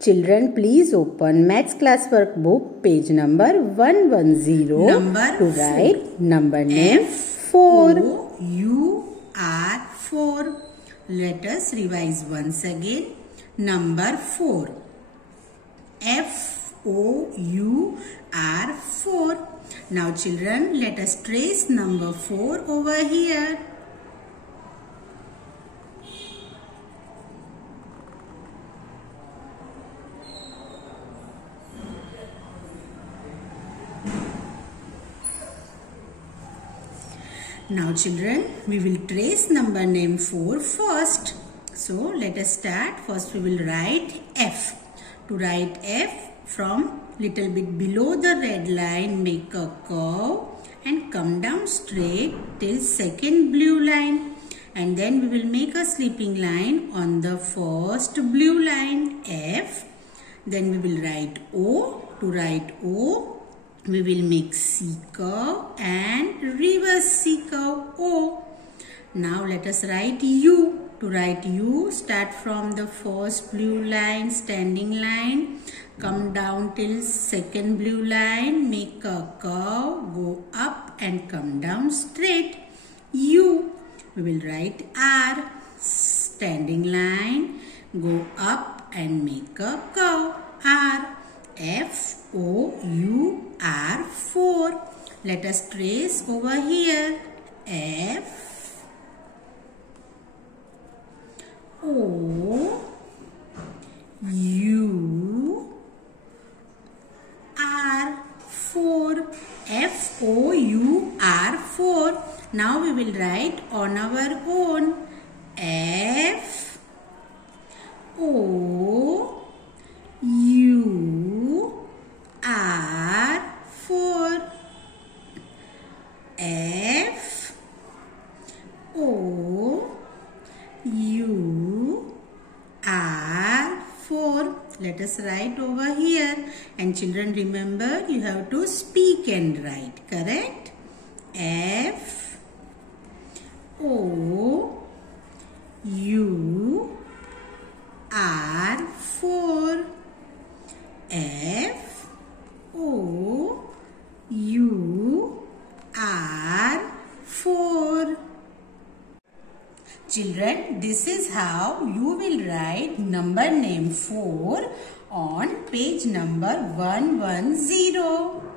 Children, please open Maths Class Workbook, page number 110 to write number name 4. F-O-U-R 4. Let us revise once again. Number 4. F-O-U-R 4. Now children, let us trace number 4 over here. Now children, we will trace number name 4 first. So let us start. First we will write F. To write F, from little bit below the red line, make a curve and come down straight till second blue line. And then we will make a sleeping line on the first blue line, F. Then we will write O. To write O, we will make C curve and reverse C curve O. Now let us write U. To write U, start from the first blue line, standing line, come down till second blue line, make a curve, go up and come down straight. U. We will write R. Standing line, go up and make a curve. R. F-O-U-R 4. Let us trace over here. F O U R 4. F O U R 4. Now we will write on our own. F O U R 4. F O U R 4. Let us write over here. And children, remember, you have to speak and write, correct? F O U R 4. F O U R 4. Children, this is how you will write number name 4 on page number 110.